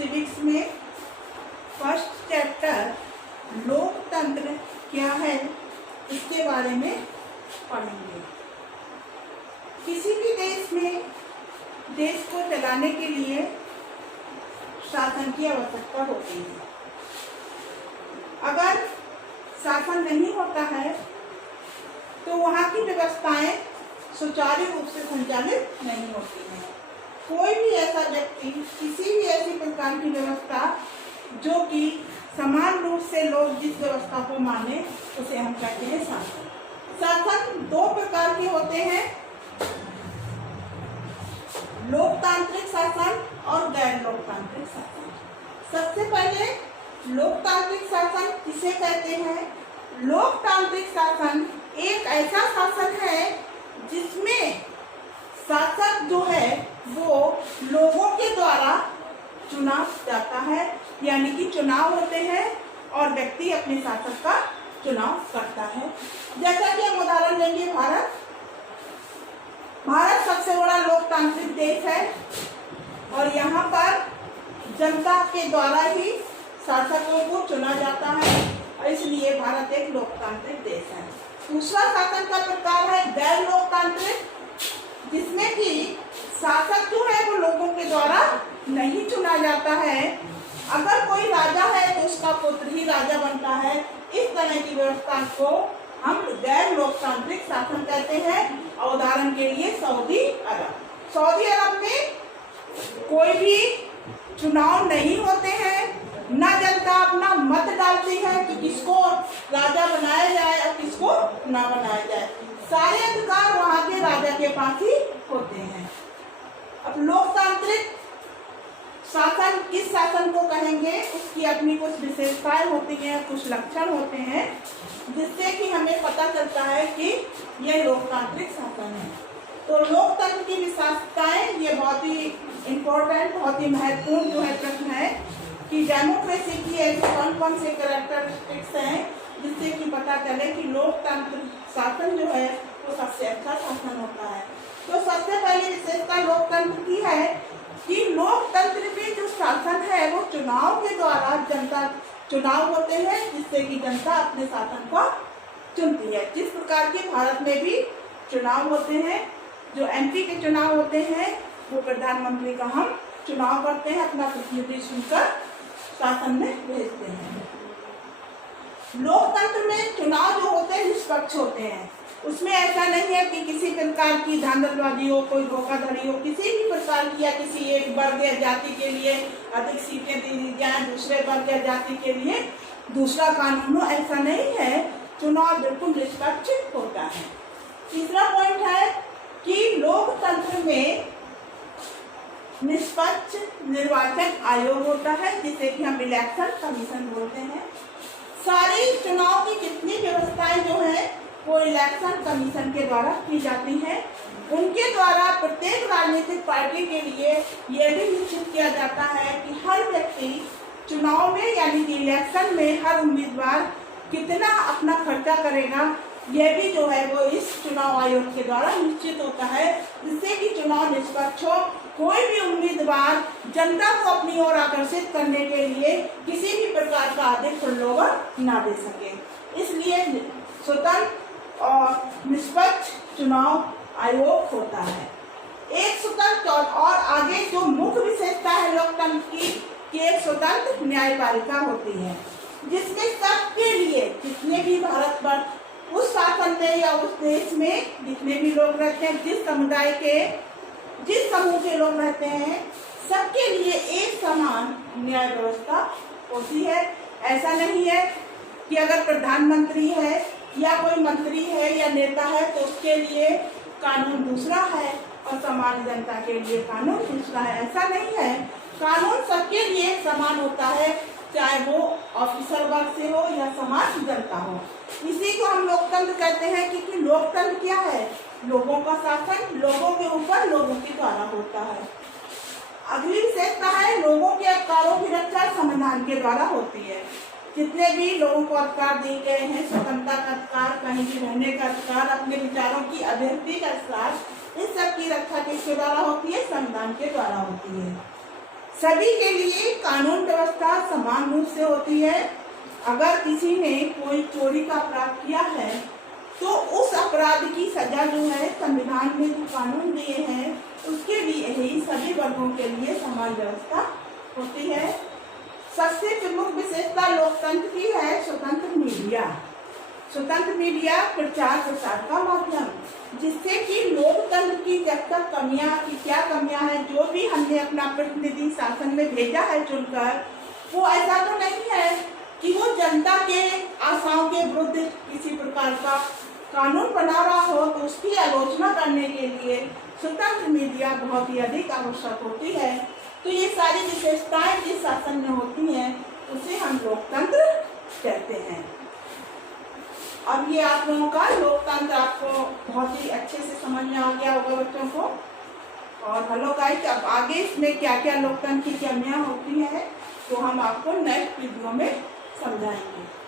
Civics में first chapter लोकतंत्र क्या है इसके बारे में पढ़ेंगे। किसी भी देश में देश को चलाने के लिए शासन की आवश्यकता होती है। अगर शासन नहीं होता है तो वहाँ की व्यवस्थाएं सुचारू रूप से संचालित नहीं होती हैं। कोई भी ऐसा व्यक्ति किसी भी ऐसी प्रकार की व्यवस्था जो कि समान रूप से लोग जिस व्यवस्था को माने उसे हम कहते हैं शासन। शासन दो प्रकार के होते हैं, लोकतांत्रिक शासन और गैर लोकतांत्रिक शासन। सबसे पहले लोकतांत्रिक शासन किसे कहते हैं? लोकतांत्रिक शासन एक ऐसा शासन है जिसमें शासक जो है वो लोगों के द्वारा चुना जाता है, यानी कि चुनाव होते हैं और व्यक्ति अपने शासक का चुनाव करता है। जैसा कि हम उदाहरण लेंगे, भारत सबसे बड़ा लोकतांत्रिक देश है और यहाँ पर जनता के द्वारा ही शासकों को चुना जाता है और इसलिए भारत एक लोकतांत्रिक देश है। दूसरा शासन का प्रकार है गैर लोकतांत्रिक, जिसमें कि शासक जो है वो लोगों के द्वारा नहीं चुना जाता है। अगर कोई राजा है तो उसका पुत्र ही राजा बनता है। इस तरह की व्यवस्था को हम गैर लोकतांत्रिक शासन कहते हैं। और उदाहरण के लिए सऊदी अरब में कोई भी चुनाव नहीं होते हैं, न जनता अपना मत डालती है कि किसको राजा बनाया जाए और किसको ना बनाया जाए। सारे अधिकार वहाँ के राजा के पास ही होते हैं। अब लोकतांत्रिक शासन किस शासन को कहेंगे, उसकी अपनी कुछ विशेषताएं होती हैं, कुछ लक्षण होते हैं जिससे कि हमें पता चलता है कि यह लोकतांत्रिक शासन है। तो लोकतंत्र की विशेषताएं ये बहुत ही इम्पोर्टेंट, बहुत ही महत्वपूर्ण जो है प्रश्न है कि डेमोक्रेसी की ऐसे कौन से कैरेक्टरिस्टिक्स हैं जिससे कि पता चले कि लोकतंत्र शासन जो है वो सबसे अच्छा शासन होता है। तो सबसे पहली विशेषता लोकतंत्र की है कि लोकतंत्र में जो शासन है वो चुनाव के द्वारा जनता चुनाव होते हैं जिससे कि जनता अपने शासन को चुनती है। जिस प्रकार के भारत में भी चुनाव होते हैं, जो एमपी के चुनाव होते हैं वो प्रधानमंत्री का हम चुनाव करते हैं, अपना प्रतिनिधि चुनकर शासन में भेजते हैं। लोकतंत्र में चुनाव जो होते हैं निष्पक्ष होते हैं। उसमें ऐसा नहीं है कि किसी प्रकार की धांधलबाजी हो, कोई धोखाधड़ी हो, किसी भी प्रकार की या किसी एक वर्ग या जाति के लिए अधिक सीटें दी जाए, दूसरे वर्ग या जाति के लिए दूसरा कानून हो, ऐसा नहीं है। चुनाव बिल्कुल निष्पक्ष होता है। तीसरा पॉइंट है कि लोकतंत्र में निष्पक्ष निर्वाचन आयोग होता है जिसे कि हम इलेक्शन कमीशन बोलते हैं। सारी चुनाव की जितनी व्यवस्थाएं जो है वो इलेक्शन कमीशन के द्वारा की जाती हैं। उनके द्वारा प्रत्येक राजनीतिक पार्टी के लिए यह भी निश्चित किया जाता है कि हर व्यक्ति चुनाव में यानी कि इलेक्शन में हर उम्मीदवार कितना अपना खर्चा करेगा, यह भी जो है वो इस चुनाव आयोग के द्वारा निश्चित होता है जिससे कि चुनाव निष्पक्ष हो। कोई भी उम्मीदवार जनता को अपनी ओर आकर्षित करने के लिए किसी भी प्रकार का अधिक प्रलोभन ना दे सके। इसलिए स्वतंत्र और निष्पक्ष चुनाव आयोग होता है। एक स्वतंत्र और आगे जो मुख्य विशेषता है लोकतंत्र की कि एक स्वतंत्र न्यायपालिका होती है जिसमें सबके लिए जितने भी भारतवर्ष उस शासन में या उस देश में जितने भी लोग रहते हैं, जिस समुदाय के जिस समूह के लोग रहते हैं, सबके लिए एक समान न्याय व्यवस्था होती है। ऐसा नहीं है कि अगर प्रधानमंत्री है या कोई मंत्री है या नेता है तो उसके लिए कानून दूसरा है और सामान्य जनता के लिए कानून दूसरा है। ऐसा नहीं है, कानून सबके लिए समान होता है, चाहे वो ऑफिसर वर्ग से हो या सामान्य जनता हो। इसी को हम लोकतंत्र कहते हैं क्योंकि लोकतंत्र क्या है? लोगों का शासन लोगों के ऊपर लोगों के द्वारा होता है। अगली विशेषता है लोगों के अधिकारों की रक्षा संविधान के द्वारा होती है। जितने भी लोगों को अधिकार दिए गए हैं, स्वतंत्रता का अधिकार, कहीं भी रहने का अधिकार, अपने विचारों की अभिव्यक्ति का अधिकार, इस सब की रक्षा किसके द्वारा होती है? संविधान के द्वारा होती है। सभी के लिए कानून व्यवस्था समान रूप से होती है। अगर किसी ने कोई चोरी का अपराध किया है तो उस अपराध की सजा जो है संविधान में जो कानून दिए हैं उसके लिए ही सभी वर्गों के लिए समान व्यवस्था होती है। सबसे प्रमुख विशेषता लोकतंत्र की है स्वतंत्र मीडिया। स्वतंत्र मीडिया प्रचार प्रसार का माध्यम, जिससे कि लोकतंत्र की जब तक कमियां की क्या कमियां हैं, जो भी हमने अपना प्रतिनिधि शासन में भेजा है चुनकर, वो ऐसा तो नहीं है कि वो जनता के आशाओं के विरुद्ध किसी प्रकार का कानून बना रहा हो, तो उसकी आलोचना करने के लिए स्वतंत्र मीडिया बहुत ही अधिक आवश्यक होती है। तो ये सारी विशेषताएं जिस शासन में होती हैं उसे हम लोकतंत्र कहते हैं। अब ये आप लोगों का लोकतंत्र आपको बहुत ही अच्छे से समझ में आ गया होगा बच्चों को। और हेलो गाइस, अब आगे इसमें क्या क्या लोकतंत्र की कमियां होती है तो हम आपको नेक्स्ट वीडियो में समझाएंगे।